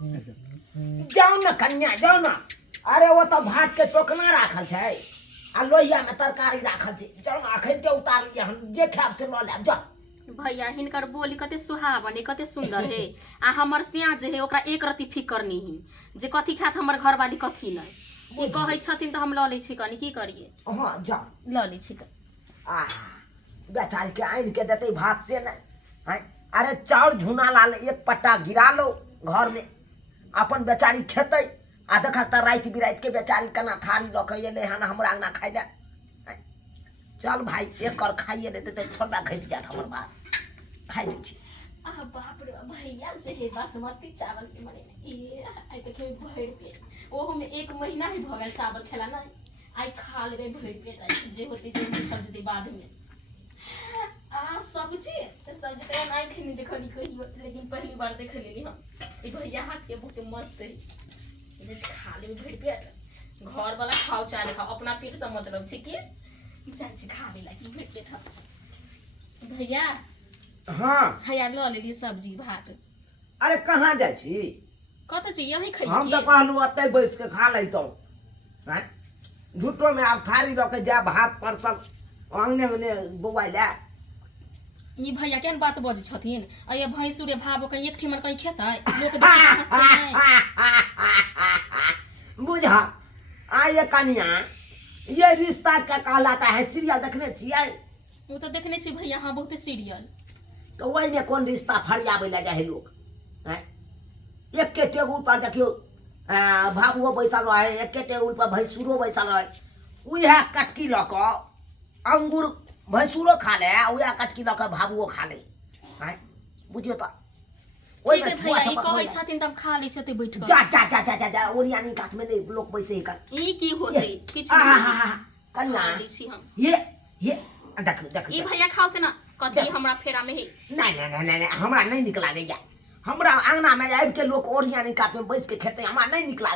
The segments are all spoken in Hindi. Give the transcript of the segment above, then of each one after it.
जाओ ना कन्या जाओ ना। अरे वो तो भात के टोकना राखल छै आ लोहिया में तरकारी राखल छै। जाओ ना अखन के उतार लिया हम जे खाब से ल लेब जाओ। भैया हिनकर बोली कते सुहावन है कते सुंदर है आ हमर सिया जे है ओकरा एक रति फिकर नहीं जे कथी खात हमर घरवाली कथी नहीं। ई कहै छथिन त हम ल लै छी कनी की करिए। हां जाओ ल लै छी त आ बेचारी के आइन के देते भात से न। अरे चाउर झुना लाल एक पट्टा गिरा लो घर में अपन बेचारी खेते आ देखा त रात बिरात के बेचारी कना थारी रखे ले हन हमरा अंगना खाइ ले। चल भाई एक कर खाइए लेते तो थोड़ा घट जात हमर बात खाइ लै छी। आ बाप रे भैया जे है बासमती चावल के मरे ई आई त के भर पेट ओहो में एक महीना ही भ गेल चावल खेला ना आई खा लेबे भर पेट आई जे होते जे सब्जी बाद में आ सब्जी तो नहीं खनी देखनी कहियो लेकिन पहली बार देख लेनी हम ई भैया हाथ के बहुत मस्त है जे खा लेबे भर पेट घर वाला खाओ चाहे खाओ अपना पेट से मतलब छै कि जाय छी खावे लागी भर पेट भैया। हां हैया ल लेली सब्जी भात। अरे कहां जाय छी कत छी यही खइए हम तो कहलू अतै बैठ के खा लैतौ। हैं झूठो में आप थारी रख के जा भात पर सब अंगने में बोवाई ले। ई भैया केन बात बजै छथिन आ ये भैंसुरे भाबो कहीं एक ठिमन कहीं खेतै लोक देखे हंसते हैं। बुझा आ ये कन्या ये रिश्ता क्या कहलाता है सीरियल देखने छियै। वो तो देखने छी भैया हां बहुत सीरियल। तो वही में कौन रिश्ता फरियावे ला जाए लोग हैं। एक के टेबुल पर देखियो भाबुओ बैसल रहे एक के टेबुल पर भैंसुरो बैसल रहे उहे कटकी ल क अंगूर भैंसुरो खा ले उहे कटकी ल क भाबुओ खा ले हैं बुझियो त ठीक है भैया ई कहै छथिन तब खा लै छथि बैठ के। जा जा जा जा जा ओरियानी काट में नहीं लोग बैसे कर ई की होते किछ कन्या लै छी हम ये देख देख ई भैया खाओ त ना कथी हमरा फेरा में है। नहीं नहीं नहीं नहीं हमरा नहीं निकला रे या हमरा अंगना में आबि के लोग ओरियानी काट में बैस के खेते हमरा नहीं निकला।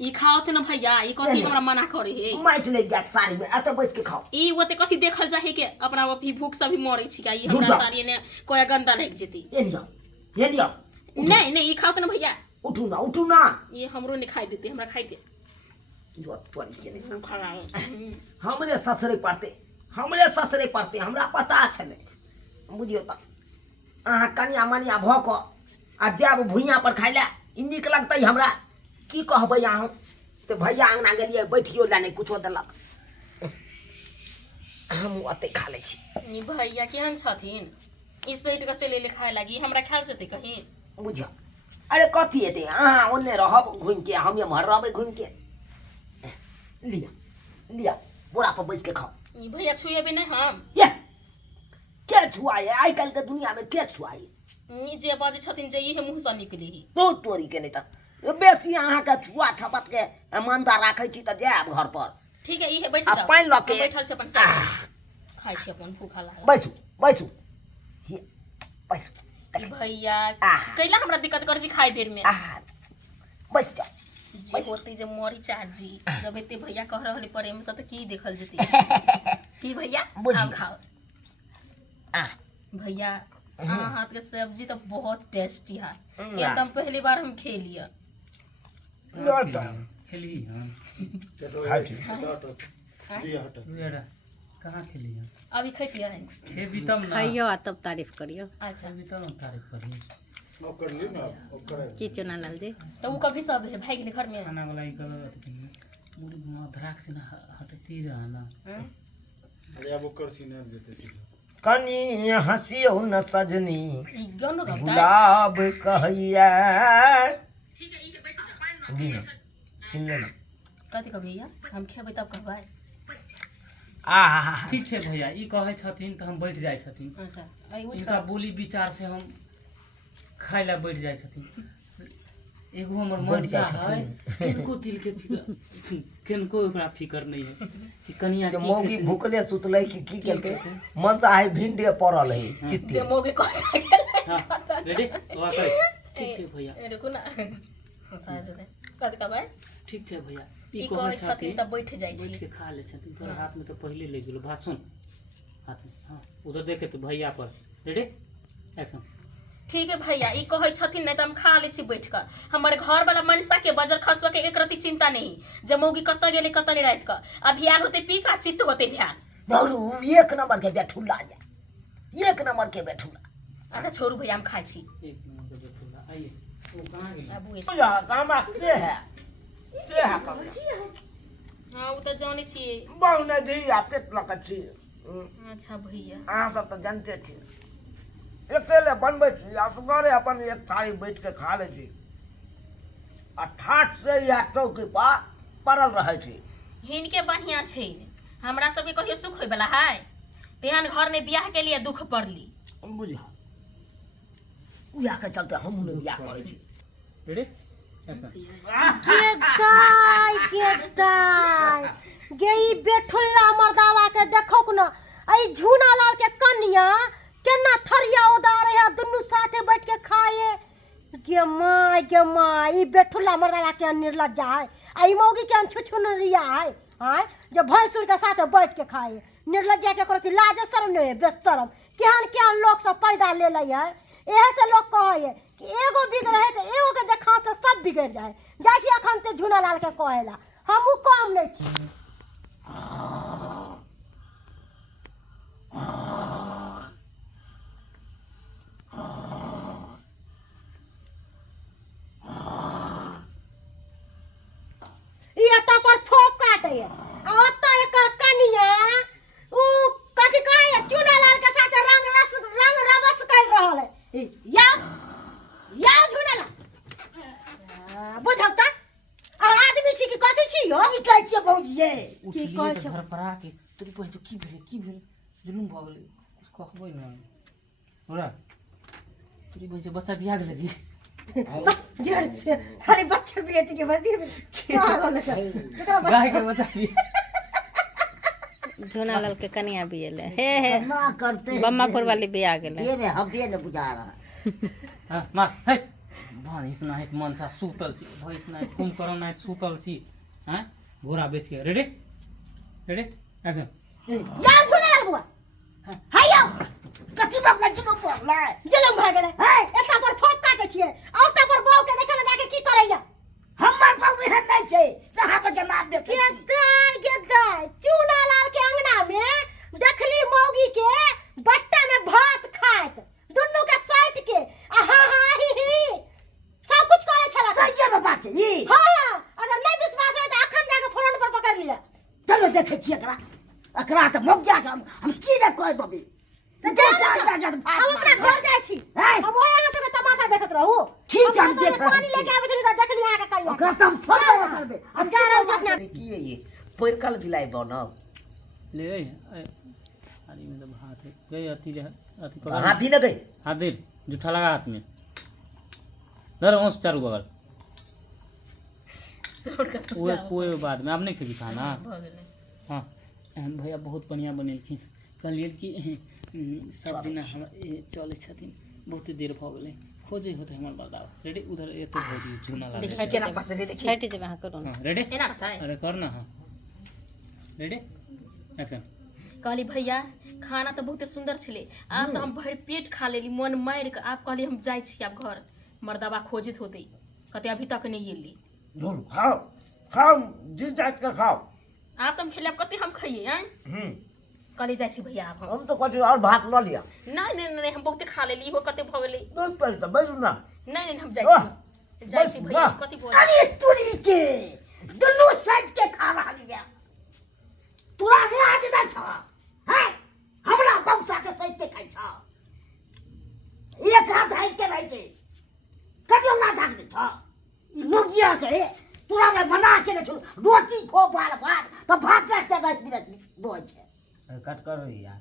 ई खाओ त ना भैया ई कथी हमरा मना करे है माइट ले जात साड़ी में अते बैस के खाओ। ई ओते कथी देखल जाहे के अपना भी भूख से भी मरै छी का ई हमरा साड़ी ने कोई गंदा लग जेती। ये लियो नहीं नहीं ई खाओ त ना भैया उठू ना ये हमरो ने खाई देते हमरा खाई दे जो तोरी के नहीं खा हमरे ससरे पड़ते हमरा पता छले बुझियो त अहाँ कनिया मनिया भ क आ जाब भुइया पर खाइ ले ई निक लगतै हमरा की कहबै अहाँ से भैया अंगना गेलिए बैठियो ला नहीं कुछो देलक हम अते खा ले छी। ई भैया केहन छथिन ई सैट के चले ले खाए लागी हमरा खाल जते कहीं बुझियो। अरे कथी हेते अहाँ ओन्ने रहब घुम के हम एम्हर रहबै घुम के लिया बोरा पर बैस के खाओ। ई भैया छुएबे नहीं हम ये के छुआए आई कल के दुनिया में के छुआए ई जे बाजे छथिन जे ई मुंह से निकली ही बहुत तोरी के नहीं त बेसी अहाँ के छुआ छपत के मंदा राखै छी त जाब घर पर। ठीक है ई है बैठ जाओ पानी लके बैठल छै अपन साथ खाइ छी अपन भूखा लागल बैसू ये बैसू भैया कैला हमरा दिक्कत कर छी खाइ बेर में बैस जा जे होती जे मोरी चाची जब एते भैया कह रहले प्रेम से त की देखल जती की भैया बुझी खाओ भैया हाँ हाथ के सब्जी तो बहुत टेस्टी है एकदम पहली बार हम खेलिए खेली कहाँ खेली अभी खैतिए खेबी तब ना खाइयो आ तब तारीफ करियो। अच्छा खेबी तब ना तारीफ करी की चुना लाल जी तो वो कभी सब है भाई के घर में खाना वाला ई गलत मुड़ी घुमा धराक से ना हटती रहा ना अरे अब ओकर सीने देते सीधा कनी हंसियो न सजनी ई गानो गाता गुलाब कहिया सुन ले ना कथी कहबै भैया हम खेबै तब कहबै ठीक छै भैया ई कहै छथिन त हम बैठ जाइ छथिन। अच्छा आई उठ इनका बोली विचार से हम खाइ ला बैठ जाइ छथिन। एगो हमर मन है किनको तिल के किनको ओकरा फिकर नहीं है कि कनिया से मौगी भूखले सुतले की केलके मन सा है भिंडे पड़ल है चित्ती जे मोगे कहता गेल हां रेडी ठीक छै भैया रुकू ना हंसा जते कथी कहबै ठीक छै भैया ई कहै छथिन त बैठ जाइ छी बैठ के खा ले छथिन तोरा हाथ में तो पहले ले गेलो बात सुन हाथ में हां उधर देखे तो भैया पर रेडी एक्शन ठीक है भैया ई कहै छथिन नहीं तो हम खा लै छी बैठ कर हमर घर वाला मनसा के बजर खसवा के एक रति चिंता नहीं जे मौगी कत गेले कत नहीं रात का अभियान होते पी का चित्त होते ध्यान बहुरू एक नंबर के बैठुला या एक नंबर के बैठुला। अच्छा छोड़ू भैया हम खाइ छी एक नंबर के बेटुला आइए वो कहाँ गेल आबू पूजा कामा के है काम हाँ वो तो जाने छी बहुने जी पेट लकत छी। अच्छा भैया अहाँ सब तो जानते छी अकेले बनबै छी असगरे अपन एक थाली बैठ के खा लै छी आ ठाठ से या चौकी पर पड़ल रहे छी। हिनके बढ़िया छै हमरा सबके कहियो सुख होय वाला है तेहन घर में बियाह के लिए दुख पड़ली बुझा उया के चलते हम ने बियाह करै छी। रेडी एक्शन गेदाय गेई बेठुल्ला मर्दावा के देखो न आई झूना लाल के कन्या केना थरिया उदार है दुनु साथे बैठ के खाए गे माई ई बेठुल्ला मर्दावा के निर्लज्जा है आई मौगी के छुछुनरिया है हां जो भैंसुर के साथे बैठ के खाए निर्लज्जा के करती लाज शर्म नहीं है बेशरम केहन लोग सब पैदा ले लै है एहे से लोग कहे कि एगो बिगड़ है तो एगो के देखा से सब बिगड़ जाए जाय छी अखन ते झूना लाल के कहेला हमहू कम नहीं छी। ये तो पर फोक काटे है आ तो एकर कनिया उ कथि कहे चूना लाल के साथ रंग रबस कर रहल है या झूना लाल बुझता आ आदमी छी कि कथि छी हो की कहै छी भौजी ये की कहै छ घर पर आके तोरी पहुंचो की भेल जुलुम भ गेलै कुछ कहबै न होला तोरी बजे बच्चा बियाह गेलै जड़ से खाली बच्चे बेट के बदी पागल है गाय के बच्चा बियाह झूना लाल के कनिया बियले हे हे ना करते बम्मापुर वाली बिया गेले ये रे हबे ने बुझा रहा हां मार हे भैंस नाहित मनसा सुतल छी भैंस नाहित खून करम नाहित सुतल छी हैं घोड़ा बेच के रेडी एक्शन या झूना लाल बुआ हायो कथि बात लगी तो बोला जलम भ गेले हे एता पर फोक काटे छिए औता पर बाऊ के देखे ना जाके की करैया हमर बाबू एहन नहीं छै साहब के नाम दे छै गेदाय चूना लाल के अंगना में देखली मौगी के बट्टा में भात खाइत दुन्नु के साइट के आहा हा ही सब कुछ करे छला सही में बात छै ई हां अगर नहीं विश्वास है तो अखन जाके फोन पर पकड़ लिया चलो देखे छी एकरा त मौक गया हम की न कह दबी हम अपना घर जाय छी हम ओए यहाँ से तमाशा देखत रहू ठीक है, हम देख रहल पानी छी। लेके आबै छी त देखली यहाँ के करिया ओकरा त हम छोड़ करबे हम जा रहल छी अपना की है ये पैरकल बिलाई बनब ले आदमी में तो हाथ है गई अति पकड़ हाथी न गई हाथ दे जूठा लगा हाथ में धर ओस चारू बगल कोई बाद में आप नहीं खेबी खाना हाँ भैया बहुत बढ़िया बनेलखिन कहलिए कि सब दिन हम चले छथिन बहुत देर भ गेलै खोजे होते हमर बताओ रेडी उधर एते भौजी झूना ला देखिए केना पास रे देखिए हट जे वहां करो हां रेडी एना रहता है अरे कर ना हां रेडी एक्शन कहली भैया खाना तो बहुत सुंदर छले आप तो हम भर पेट खा लेली मन मार के आप कहली हम जाय छी आप घर मर्दबा खोजित होते कहते अभी तक नहीं एली धुर खाओ खाओ जी जात के खाओ आप तुम खेले कते हम खाइए हैं कहली जाय छी भैया आप हम तो कुछ और भात ल लिया नहीं हम बहुत खा लेली हो कते भ गेली नहीं पर तो बैठू ना नहीं हम जाय छी भैया कते बोल अरे तुरी के दुनु साइड के खा रहा लिया तोरा लाज नहीं छ हैं हमरा बौसा के साइड के खाइ छ एक हाथ हाइट के रह छै कहियो ना जाग दे छ ई लोगिया के तोरा में बना के न छ रोटी खो बार बार तो भात काट के 10 मिनट बोल छै कट करो यार